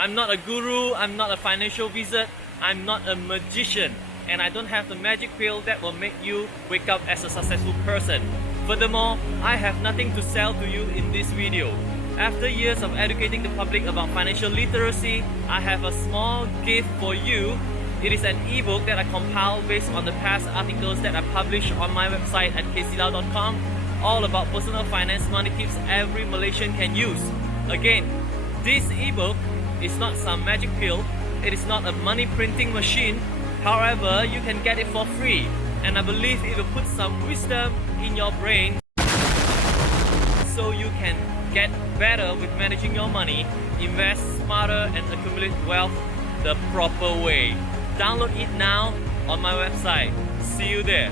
I'm not a guru, I'm not a financial wizard, I'm not a magician, and I don't have the magic pill that will make you wake up as a successful person. Furthermore, I have nothing to sell to you in this video. After years of educating the public about financial literacy, I have a small gift for you. It is an ebook that I compiled based on the past articles that I published on my website at ksilao.com, all about personal finance money tips every Malaysian can use. Again, this ebook is not some magic pill, it is not a money printing machine. However, you can get it for free, and I believe it will put some wisdom in your brain so you can get better with managing your money, invest smarter, and accumulate wealth the proper way. Download it now on my website. See you there.